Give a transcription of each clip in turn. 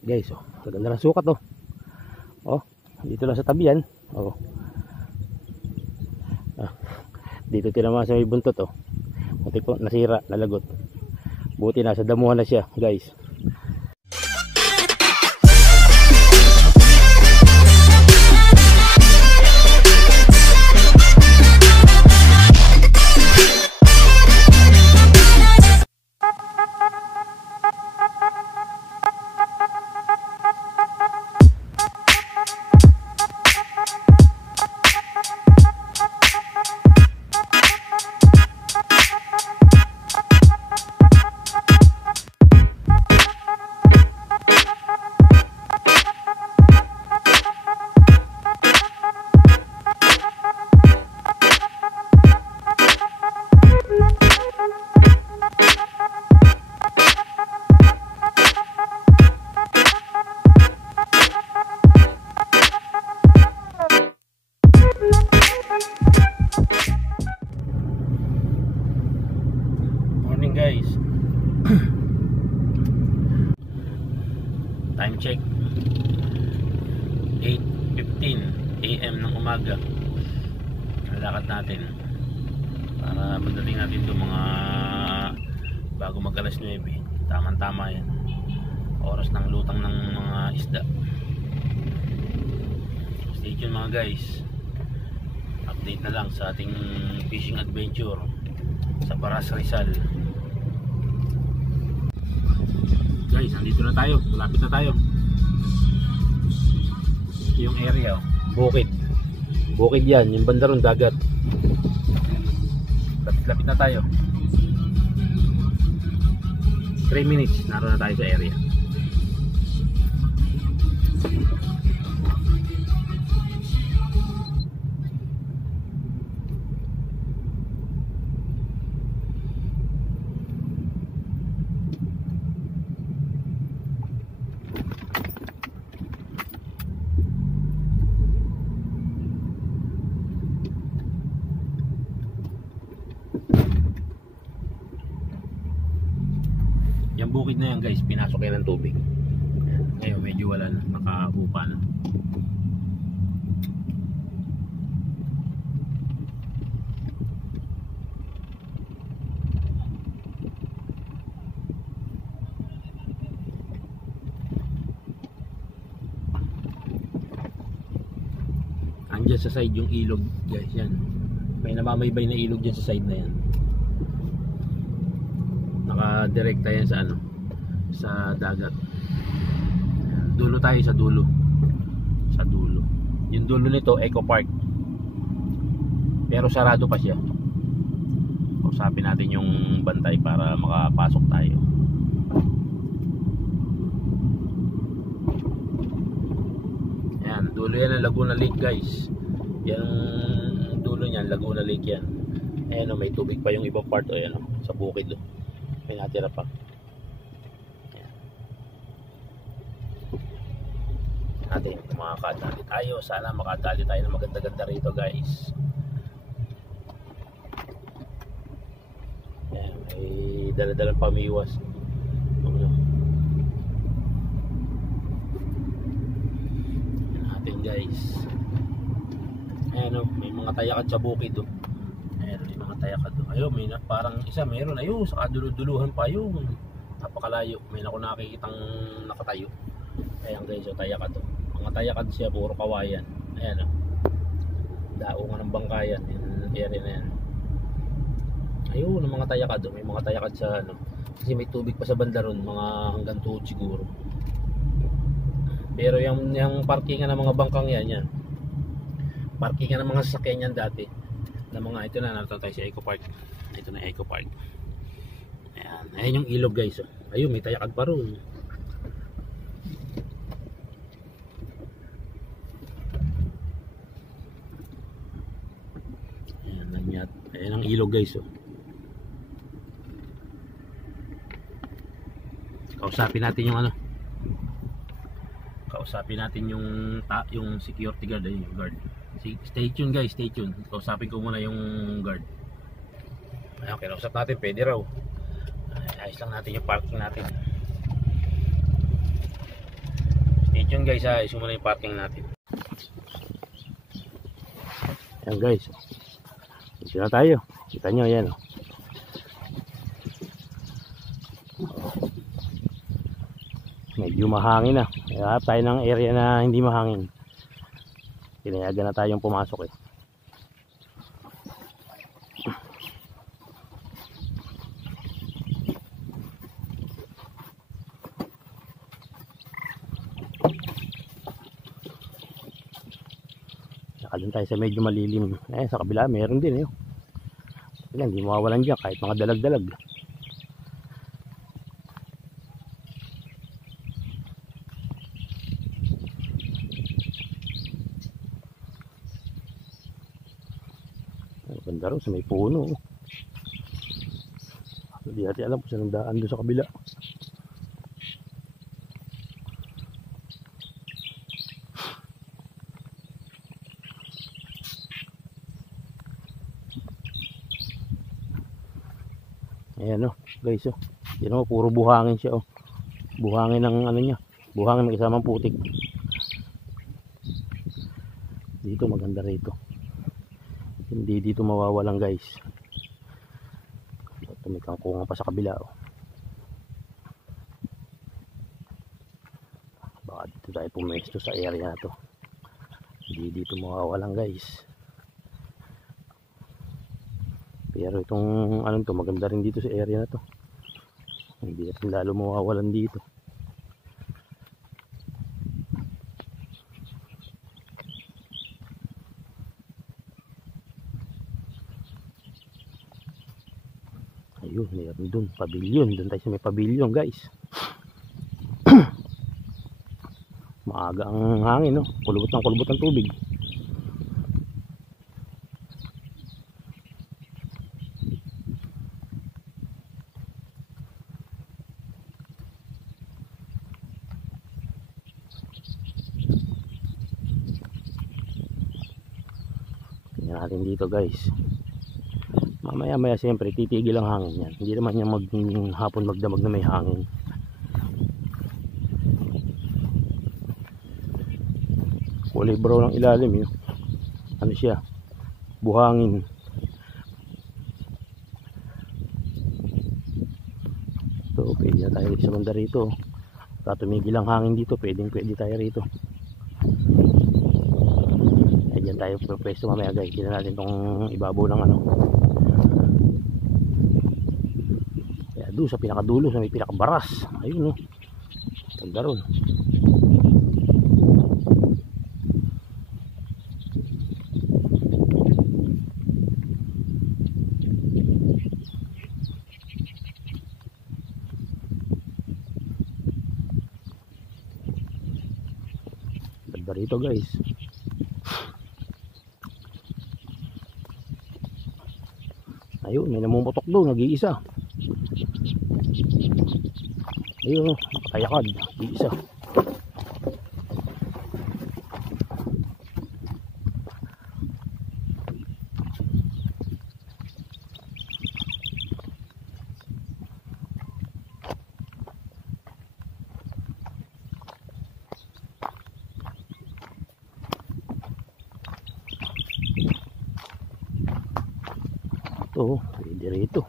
Guys, oh, ganda ng sukat, oh. Oh, dito lang sa tabi yan. Oh. Ah, dito tinamaan sa may buntot, oh. Buti po nasira, nalagot. Buti nasa damuhan na siya, guys. Guys, time check 8:15 AM ng umaga. Lalakad natin para pagdating natin doon mga bago mag alas 9. Tama yan, oras ng lutang ng mga isda. Stay tuned mga guys, update na lang sa ating fishing adventure sa Paras Rizal. Guys, andito na tayo, malapit na tayo. Yung area, bukid yan, yung banda ron dagat. Lapit na tayo. 3 minutes naroon na tayo sa area. Yung bukid na yan guys, pinasok yan ng tubig. Ngayon medyo wala na, nakahupa na. Andyan sa side yung ilog guys, yan. May namamaybay na ilog dyan sa side na yan. Naka-direkta yan sa ano, sa dagat. Dulo tayo sa dulo. Sa dulo. Yung dulo nito, Eco Park. Pero sarado pa siya. Usapin natin yung bantay para makapasok tayo. Yan, dulo yan ng Laguna Lake guys. Yan, dulo niyan, Laguna Lake yan. Ayan o, may tubig pa yung ibang part o, yan o, sa bukid o. May natira pa. Ayan. Natin makakadali tayo. Sana makadali tayo ng maganda-ganda rito guys. Ayan, may dala-dalang pamiwas. Ayan natin guys. Ayan o, may mga tayakad sa bukid o. Ayan, may mga tayakad o. Ayun, may parang isa meron. Ayun, sa kaduluduluhan pa yun. Napakalayo. May nakikitang nakatayo. Ayan guys, o tayakad o. Mga tayakad siya, puro kawayan. Ayan o. Daungan ng bangkayan. Yung area na yan. Ayun, ang mga tayakad o. May mga tayakad sa ano. Kasi may tubig pa sa banda ron. Mga hanggang tuhod siguro. Pero yung parkingan ng mga bangkang yan. Parkingan ng mga sasakyan yan dati. Na mga ito na, narito tayo sa Eco Park. Ito na Eco Park. Ayan, ayan yung ilog guys. Oh. Ayun, may tayakad pa ron. Ayan, nanyat. Ayan ang ilog guys. Oh. Kausapin natin yung ano. Kausapin natin yung security guard. Ayun, yung guard. Stay tuned guys, stay tuned. Kausapin ko muna yung guard. Ayun, kinausap natin, pwede raw. Ayos lang natin yung parking natin. tuned guys ha, iso muna yung parking natin. Ayan guys, dito na tayo. Kita nyo yan oh. Medyo mahangin na. Hanap tayo ng area na hindi mahangin. Pinayagan na tayong pumasok eh. Doon tayo sa medyo malilim. Sa kabila meron din eh. Hindi mawawalan dyan kahit mga dalag-dalag. Ganda rin sa may puno. Hindi natin alam kung saan ang daan doon sa kabila. Ayan o guys o. Yan o, puro buhangin siya o. Buhangin ng ano niya. Buhangin ng kasamang putik. Dito maganda rito. Hindi dito mawawalan guys. Ito may kangkungan pa sa kabila o. Baka dito tayo pumesto sa area na to. Hindi dito mawawalan guys. Pero itong anong to, maganda rin dito sa area na to. Hindi natin lalo mawawalan dito. Ayun, mayroon dun, pavilion. Doon tayo sa may pavilion guys. Maaga ang hangin no, kulubot ng tubig. Natin dito guys, mamaya siyempre titigil ang hangin yan, hindi naman yan hapon magdamag na may hangin. Kulay brown ang ilalim yun, ano siya, buhangin. So pwede na tayo sa banda rito, tumigil ang hangin dito, pwede tayo rito. Diyan tayo pwesto mamaya guys. Tignan natin itong ibabaw ng ano. Kaya doon sa pinakadulo, sa may pinakabaras. Ayun no. Ganda ron. Ganda rito guys. Ayun, may namumutok doon, nag-iisa. Ayun, nakatayakad, nag-iisa. Ito, pwede rito.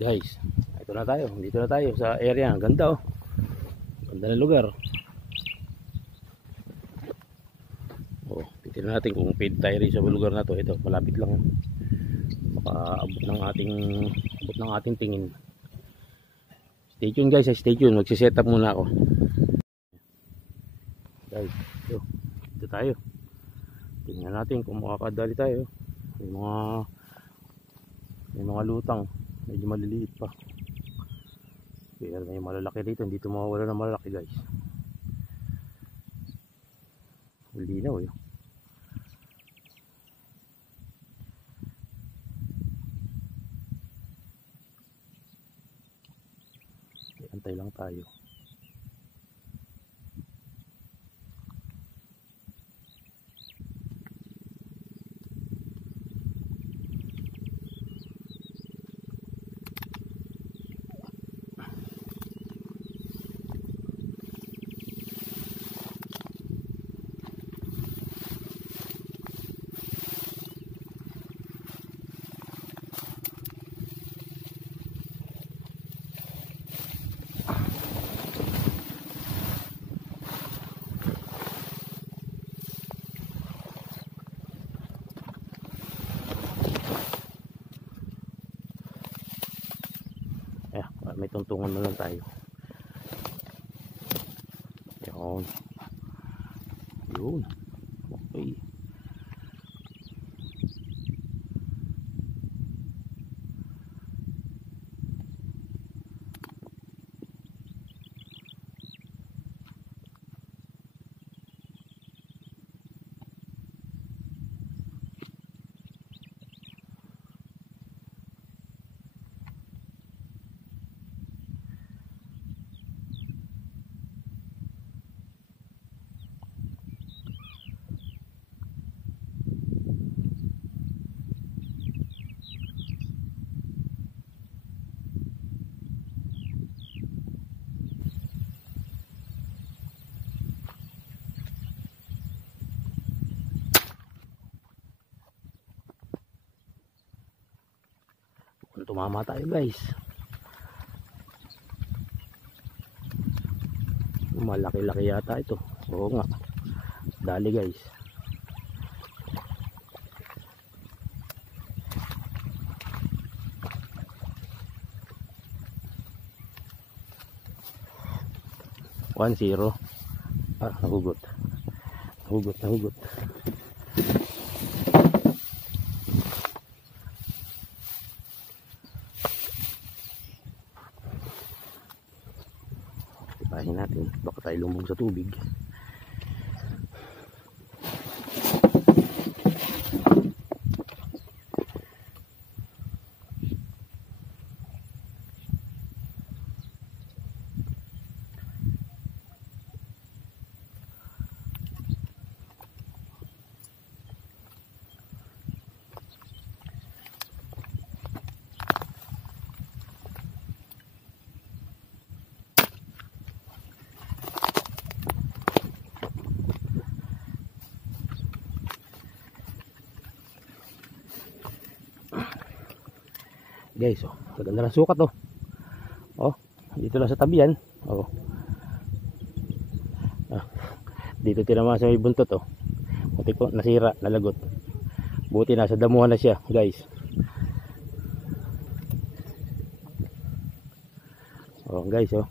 Guys, ito na tayo. Dito na tayo sa area. Ang ganda oh. Ganda ng lugar. Oh, titignan natin kung pwede tayo rin sa lugar na to. Ito, malapit lang. Makaabot ng ating tingin. Stay tuned guys, stay tuned. Magsiset up muna ako. Guys, ito tayo. Tingnan natin kung makakadali tayo. May mga lutang. Medyo maliliit pa. Pero may malalaki dito. Hindi ito mawawala ng malalaki guys. Malinaw eh. Antay lang tayo. may tuntungan na lang tayo. Yun. Yun. Okay. Tumama tayo guys. Malaki-laki yata ito. Oo nga. Dali guys. One zero. Nahugot. Nahugot. Tipahin natin, baka tayo lumog sa tubig. Guys, oh, maganda ng sukat oh. Oh, dito lang sa tabi yan. Oh. Dito tinamaan sa may buntot oh. Buti ko nasira, nalagot. Buti nasa damuhan na siya, guys. Oh, guys oh.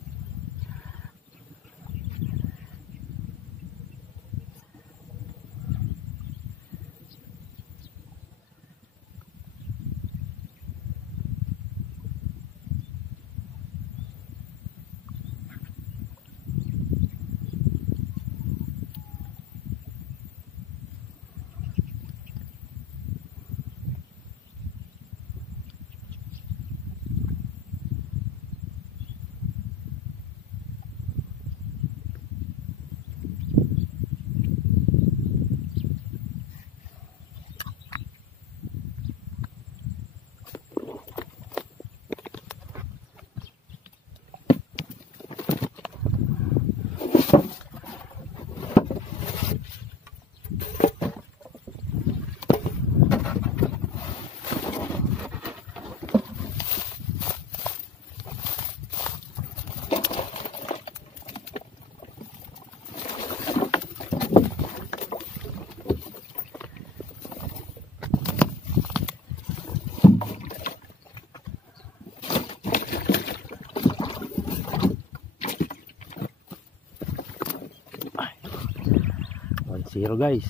Zero guys.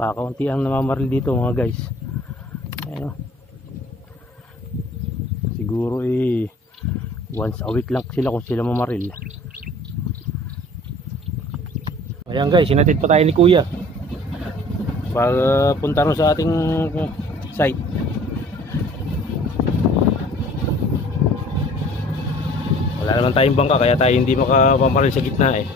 Kakaunti ang namamaril dito mga guys. Ayan, siguro once a week lang sila kung sila mamaril. Ayan guys, sinatid pa tayo ni kuya pag punta rin sa ating site. Wala naman tayong bangka kaya tayo hindi makapamaril sa gitna eh.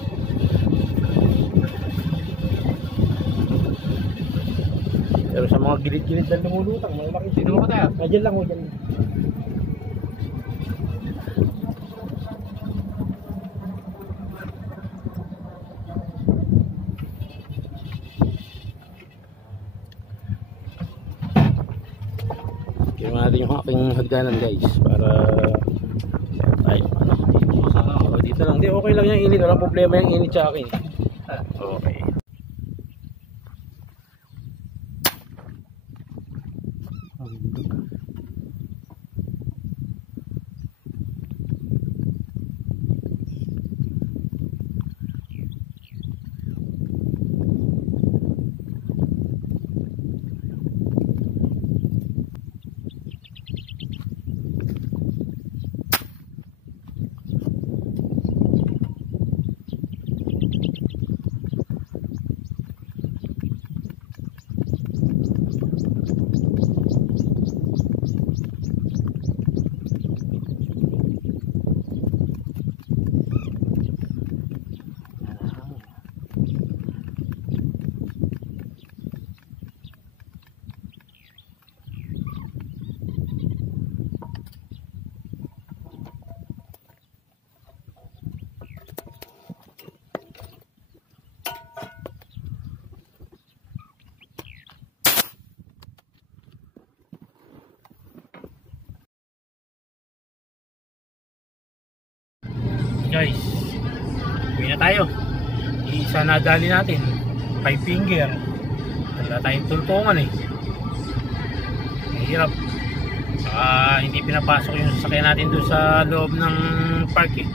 Pero sa mga gilid-gilid na lumulutang, mga makikita. Sino ka tayo? Dyan lang o, dyan. Tingnan natin yung aking hagdanan guys para tayo ano. Dito lang. Di okay lang yung init. Walang problema yung init sa akin. Okay. Guys, uwi na tayo. Isa na dali natin 5 finger. Wala tayong tultungan eh. Mahirap. Hindi pinapasok yung sasakyan natin doon sa loob ng park eh.